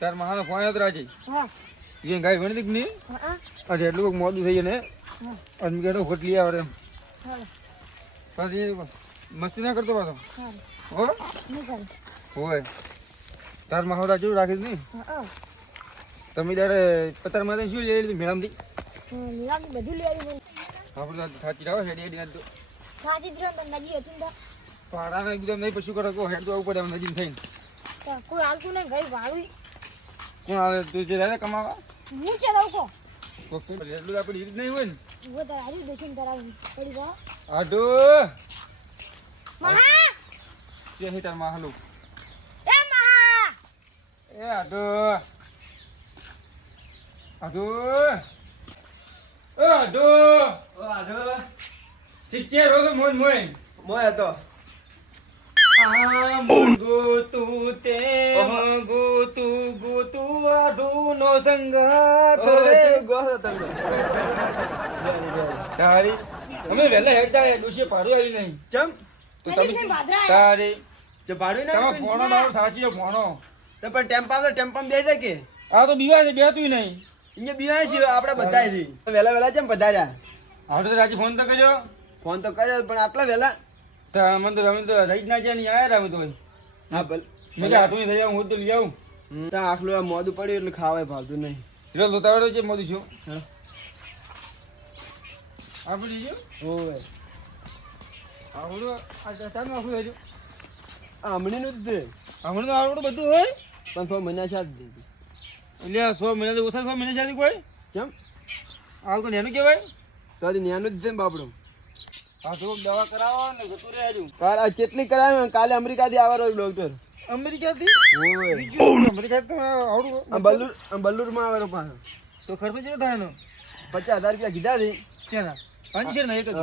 તાર મહાનો ફોન રાજી હા. એ ગાય ભણી દીક હા આજે એટલું મોડું થઈ ને. અને ખોટલી કીધું આવે એમ. પછી મસ્તી ના કરતો પાછો? હા. હોય. તાર મહાવરા જેવું રાખી નહીં? હા તમે ત્યારે પત્તરમાં શું લઈ લીધું મેળામથી? બધું લઈ આવી આપણે તો થાચી રાવ હેડી હેડી તો. સાચી જ રહ્યો નજી હતું ને પાડાને એકદમ નહીં પછી કરો હેડ તો આવું પડે નજીક થઈને. કોઈ આવતું નહીં ઘરે ભાડું કોણ આવે? તું જે રહે કમાવા? હું ચલાવું કો કોક એટલું આપણે રીત નહીં હોય ને. હું તારા આજે દર્શન કરાવું. પડી ગયો આડો મહા! કે હે તાર મહાલો? એ મહા! એ આડો આડો ઓ આડો ઓ આજો ચિચ્ચે રોગ મોન મોય. મોય તો આ મંગુ તું તે મંગુ તું ગુતુ નો સંગાત તારી અમે વહેલા હેડતા હે ડોશી પાડું આવી નહીં. ચમ. તો તમે તારી જો ભાડું ના તમે ફોણો મારો થાચી ફોણો તો પણ ટેમ્પા તો ટેમ્પા બે કે? આ તો બીવા છે બેતું નહીં. અહીંયા બીવાય છે આપણે બધા થી વેલા વેલા ચમ પધાર્યા? હાડો તો રાજી ફોન તો કર્યો. ફોન તો કર્યો પણ આટલા વેલા તો મને તો તમે તો રહી જ ના જ્યાં નહીં આયા તમે તો ભાઈ. હા ભલે. મેં તો હાથું થઈ જાય હું તો લઈ આવું. તો આખલું આ મોદું પડ્યું એટલે ખાવાય ભાવતું નહીં. એટલે લોતાવડો છે મોદી છું આપી દીજો ઓવે. આવડું આ તમે આખું લેજો ગયું આ હમણીનું જ દે હમણાં તો આવડું બધું હોય? પણ સો મહિના સાથ દીધી એટલે સો મહિના ઓછા સો મહિના સાથે કોઈ? કેમ? આવું તો નેનું કહેવાય? તો આજે ન્યાનું જ છે બાપડું. હા તો દવા કરાવો ને જતું રહેજો. કાલ આ ચેટલી કરાવી કાલે અમેરિકાથી આવવાનો ડોક્ટર અમેરિકાથી? ઓય. આવડું બલ્લુર બલ્લુરમાં આવવાનો પાછો. તો ખર્ચો કેટલો થાય એનો પચાસ હજાર રૂપિયા કીધા છે ચેના અંશેર ના એક એક કે.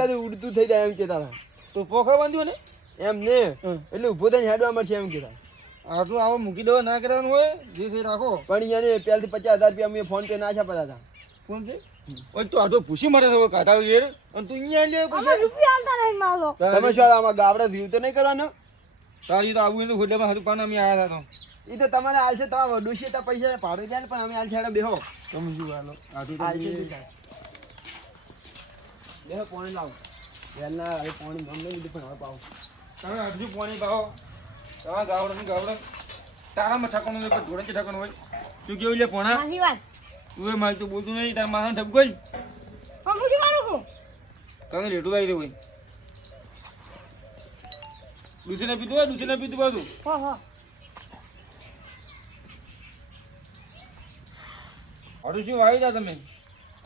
કદી ઉડતું થઈ જાય એમ કેતા તો પોખા બાંધ્યો ને એમ ને? એટલે ઊભો થઈને હેડવા મળશે એમ કેતા આટલું આવો મૂકી દેવા ના કરવાનું હોય જે રાખો. પણ અહીંયા પહેલથી પચાસ હજાર રૂપિયા અમે ફોન પે ના પડ્યા હતા. PhonePe? ઓય તું આટલો પૂછી મારે તો કાઢાવ યાર. અને તું અહીંયા લે પછી. રૂપિયા આલતા નહીં માલો. તમે શું આમાં ગાવડા વ્યૂ તો નહીં કરવાનો? તારી તો આવું એને ખોડિયામાં હારું પાના અમે આયા હતા એ તો તમારે તમારે ડોશી તો પૈસા ભાડું જાય ને પણ અમે બેહો. તમે શું હાલો? બેહો પાણી લાવો. વહેલા હવે પાણી ગમે લીધું પણ હવે પાવું. તમે હજુ પાણી પાવો. તમારા ગાવડા ગાવડા તારામાં હોય પણ ઘોડે હોય. શું કેવું લે પોણા? તું એ મારી તો બોલતું નહીં તારા માથા ઠપકો જ હા શું? કરું છું કાંઈ લેટું આવી હોય? દૂસરીને પીતું હોય દૂસરીને પીતું બધું? હા હા. હારું શું આવી જા તમે?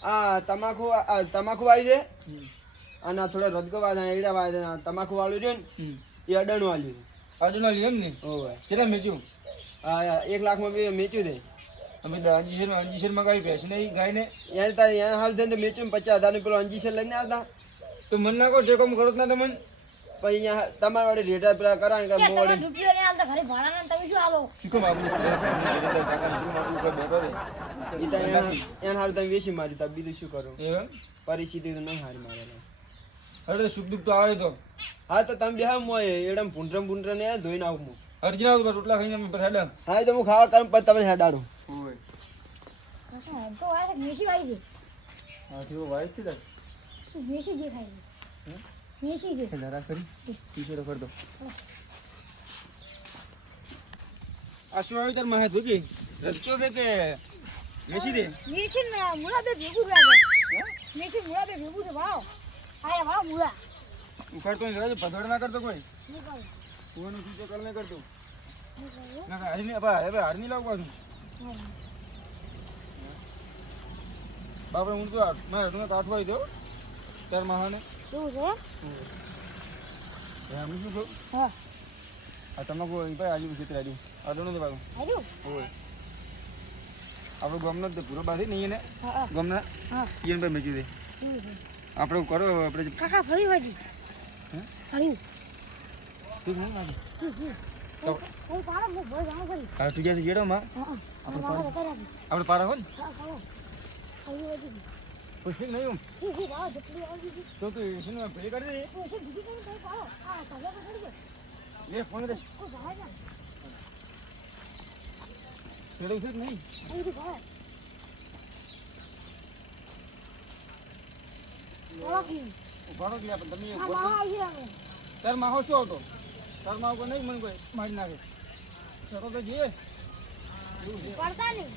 આ તમાકુ આ તમાકુ વાવી દે અને થોડો રદગો વાળા એડા વાળા તમાકુ વાળું છે ને એ અડાણું વાળ્યું આજુના એમ ને? ઓવે ચેલા મેચ્યું હા એક લાખમાં બી મેચ્યું છે. અમે અંજીશરમાં અંજીશરમાં કાંઈ ભેંસ નહીં ગાય ને યાર તાર યાર હાલ થઈને ને પચાસ હજારનું પેલો અંજીસર લઈને આવતા. તો મન ના કહો ટેકો કરો ના તમને? પછી અહીંયા તમારા વાળે રેટા પેલા કરાવે કે મોડે તમારે રૂપિયો આલતા ઘરે ભાડા તમે શું આલો કેમ એના એના હાલ તમે વેચી મારી તા બીજું શું કરું? પરિસ્થિતિ તો નહીં હારી મારે અરે સુખ દુઃખ તો આવે તો. હા તો તમે બેહા મોય એડમ પુંડરમ પૂંડર ને ધોઈને આવું હું અર્જુન આવું રોટલા ખાઈને અમે હેડા હા તો હું ખાવા કરું પછી તમે હેડાડું. તો વાય મેસી વાય છે. હા થયો વાઈસથી શું મેસી જે ખાય છે. મેસી જે. જરા કરી. પીછે તો કર દો. આ શું આવ્યું તાર માહે ધોકી? રચક્યો છે કે મેસી દે? મેસી ને મુળા બે ભેગું કરે મેસી મુળા બે ભેગું છે. ભાવ આયા ભાવ મુળા. ઉખાડતો નહીં રહેજો, ભગડ ના કરતો કોઈ? નહીં કરું કર નહીં કરતો. ના હારી નહીં હવે હવે હારી નહીં લાવું પાછું હા. હું તો મેં કાઠવા ભાઈ દો તાર મહાને એવું છે? હું શું કહું? હા. આ તમે કોઈ ભાઈ આજુ ખેતર આજુ આડો નથી પાછું આવ્યું હોય આપણો ગામનો જ પૂરો બાથી નહીં એને. ગમના હા. એને ભાઈ મેચી દે. આપણે કરો આપણે કાકા ફરી વાજી હે? ફર્યું શું નહીં લાગે હું હું હું હા હા હા. આપણે પારા હોય ને? પૂછી નહીં હું હું હું ભાવ જેટલી આવી ગઈ. તો તું શું પેલી કરી દે. હું છે દીદી કઈ કઈ પાડો હા તાજા તો ચડી ગયો લે ફોન દે. ના. ખેડૂત છે કે નહીં? અહીંથી ભાઈ. ઓળખી ઉભારો જ લ્યા પણ તમે આ ગોળ માવા આવી રહ્યા તાર માહો શું હતો? તાર માહો કોઈ નહીં મને કોઈ મારી નાખે. ચલો તો જોઈએ. પડતા નહીં.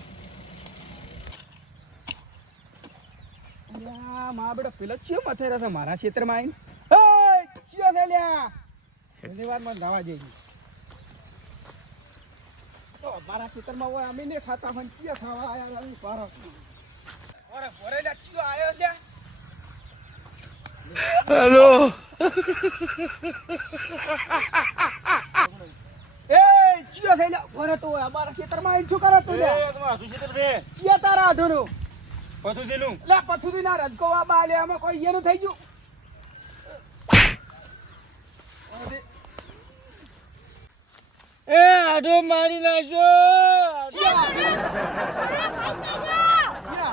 મારા બેટા પેલા ચિયો મથે રહેશે મારા ક્ષેત્રમાં આવીને. ચિયો છે લ્યા. પહેલી વારમાં નાવા જઈ તો મારા ક્ષેત્રમાં હોય અમે ને ખાતા હોય ચિયો ખાવા આયા રવિ પારો. ઓરે ઓરે લ્યા ચિયો આયો લ્યા. હેલો. એ ચિયો છે લ્યા. ઓરે તો અમારા ક્ષેત્રમાં આવીને શું કરો તું લ્યા? તારા આઢોનું પતું દીલું લે પછુદી ના રજકો બાબા આલે આમાં કોઈ એનું થઈ ગયું. એ આડો મારી નાખો આઢું.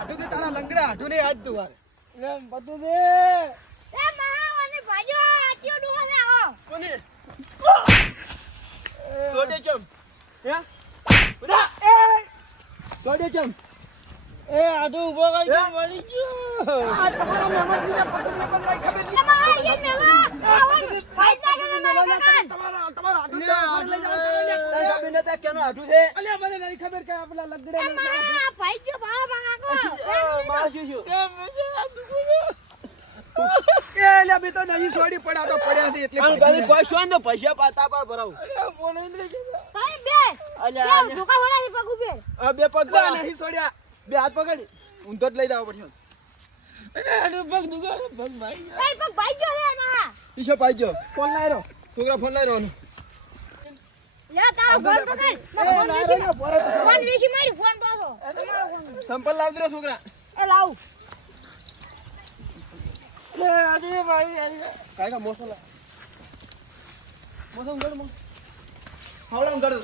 તે તારા લંગડા આઢું ને આજ તું વારે પતું એ મહાવાને ભાજો આટીઓ ડુવા છે કોને? દોડે ચમ. હે? ઉડા એ. દોડે ચમ. એ આડો ઊભો કરી હે? મરી ગયો. આ તમારા મહેમાનની પતંગ ને પણ લઈ ખબર નહીં તમારા અહીંયા મેલો આવો. ફાઈટ ના કરે તમારા તમારા તો લઈ જાઓ ચલો લે આઢું. તઈ કેનો આઢું છે? અલ્યા મને નહીં ખબર કે લગડે માં શું શું છે? એ લે બે તો નહીં છોડી પડ્યા તો પડ્યા છે એટલે કોઈ શું ને પૈસા પાતા પર ભરાવું. અલ્યા મને નહીં બે. અલ્યા, બે ધોકા વડા થી પગ ઉભે. આ બે પગ ના ના નહીં છોડ્યા બે હાથ પકડી. ઊંધો જ લઈ દાવ પડશે પગ દુખાય, પગ. કઈ પગ ભાઈ ગયો રે મા ઈશો પાઈ ગયો. ફોન લાઈ રહ્યો છોકરા ફોન લઈ રહ્યો સંપલ લાવ દે છોકરા. એ લાવ. લે, આડો મારી નાખો. કાઈ કા મોસો લા મોસો. ગડ મો હવળામ ગડ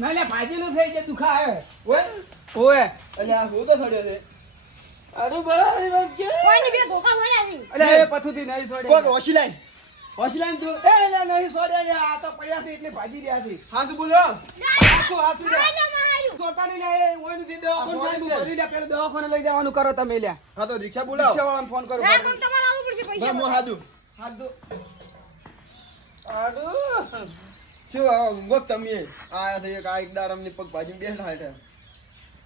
ના લે થઈ ઓય. ઓએ અલ્યા આ શું તો સડ્યો છે? આડો મારી નાખો. કોઈને બે ધોકા મળ્યા થી અલે એ પથુથી નહીં કોક છોડ્યા ઓછી લાઈન? ઓછી લાઈન તું એ લે નહીં છોડે આ તો પડ્યા છે એટલે ભાજી રહ્યા છે. હા તું બોલ્યો હાચું હાચું લે આજો માર્યું ચોટાની લે એ ઓયનું થી દવાખાને આ ફોન જાય, ભરી લે પેલું દવાખાને લઈ જવાનું કરો તમે લ્યા હા તો રિક્ષા બોલાવ. રિક્ષાવાળાને ફોન કરો હા પણ તમારે આવવું પડશે પૈસા મો હાદુ. હાથ દો આડો. શું આ ઊંઘોક તમે. આયા છે એક આ એક પગ ભાજી બેઠા હતા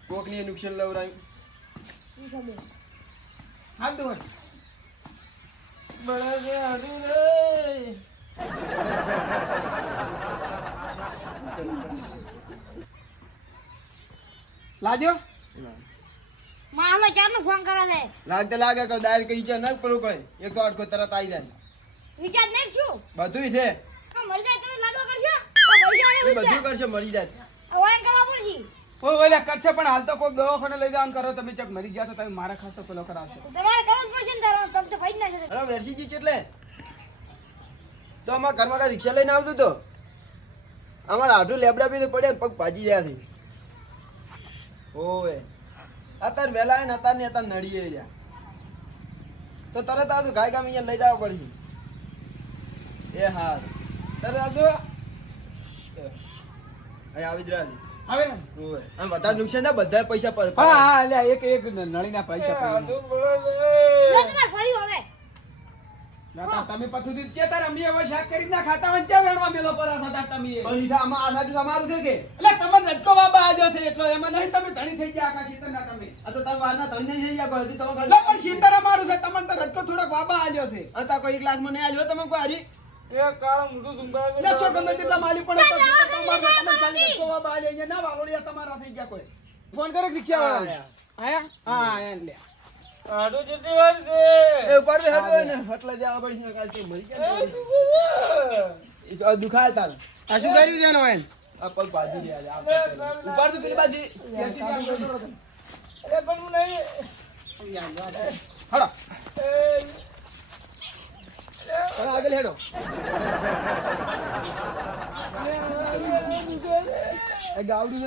કોકની નુકસાન લવરાય હાથ દો બળા છે આડો રે. લાજો માં ચારનો ફોન કરે છે? લાગે લાગે કે ડાયરેક્ટ કઈ છે ન પડું કોઈ. એક તો તરત આવી જાય. વિચાર નહીં છું બધુંય છે. મરી જાય તમે લાડો કરશો? બધું કરશે મરી જાય. કરવા પડશે. ઓ ઓલે કરશે પણ હાલ તો કોઈ દવાખાને લઈ જવાનું કરો. તમે ચક મરી ગયા તો તમે મારા ખાસ તો પેલો કરાવશો. તમારે કરવું પડશે ને તારો પગ તો ભાઈ ના છે અરે વેરસીજી કેટલે તો અમારા ઘરમાં કાંઈ રિક્ષા લઈને આવતું તો? અમારા આઢું લેબડા બી તો પડ્યા પગ ભાજી રહ્યા છે. ઓવે. અત્યારે વહેલા ને અત્યારે ને અત્યારે નડીએ રહ્યા. તો તરત આવતું ગાય ગામ અહીંયા લઈ જવા પડશે. એ હા તરત આવતું આવી જ રહ્યા છે. હવે ને? ઓવે આમ વધારે નુકસાન ના બધા પૈસા પ- હા હા લે એક એક નળીના પૈસા પડી આડો બળા જો છે. તમારે ફળ્યું હવે. ના તમે પથુથી જે તાર અમે હવે શાક કરી ના ખાતા હોય ત્યાં વેણવા મેલો પરા હતા તમે પણ લીધા આમાં આ સાચું તમારું છે કે? એટલે તમને રજકો બાબા આજો છે એટલો એમાં નહીં તમે ધણી થઈ ગયા આખા શીતળના તમે. આ તો તમે વારના ત્રણ નહીં થઈ ગયા કોઈ તમે પણ શીતળ અમારું છે તમને તો રજકો થોડોક બાબા આજો છે. કોઈ એક લાખમાં નહીં આલ્યો તમે કોઈ હારી એ કાળો મોઢું ઝુંબાય એટલે છો ગમે તેટલા માલી પણ તો તમારા તમે ના, અહીંયા વાવડિયા તમારા થઈ ગયા કોઈ. ફોન કરે રિક્ષા વાળા આયા. હા આયા લે આડો જેટલી વાર છે. એ ઉપાડ દે હેડો ને હટલે જવા કાલ મરી એ ગયા એ તો દુખાય તાલ આ શું કર્યું તેનો એમ આ પગ બાજી રહ્યા છે આ પગ પેલી. ઉપાડ દે પેલી બાજી. અરે પણ હું નહીં. હડો. હવે આગળ હેડો. એ ગાવડું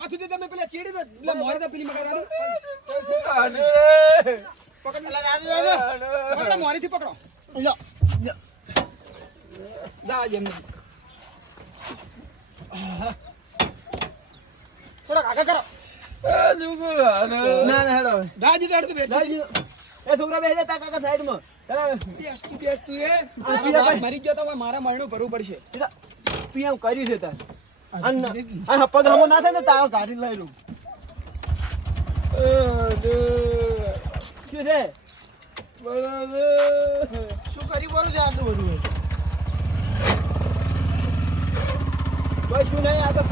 પાછું તે તમે પેલા ચીડી દો એટલે મોરે તો પેલી મગર. પકડ મોરેથી પકડો. દા થોડાક આગળ કરો. ના ના હેડો. દાજી એ છોકરા બેસી જા, કાકા સાઈડમાં. હેડો. તું બેસ એ. આ. મરી ગયો તો મારા મરણું ભરવું પડશે. તું એમ કર્યું છે તાર. અને આ પગ હમો ના થાય ને તાવ કાઢી લઈ લઉં. શું છે. શું કરી બોલું છે આટલું બધું? શું નહીં આ તો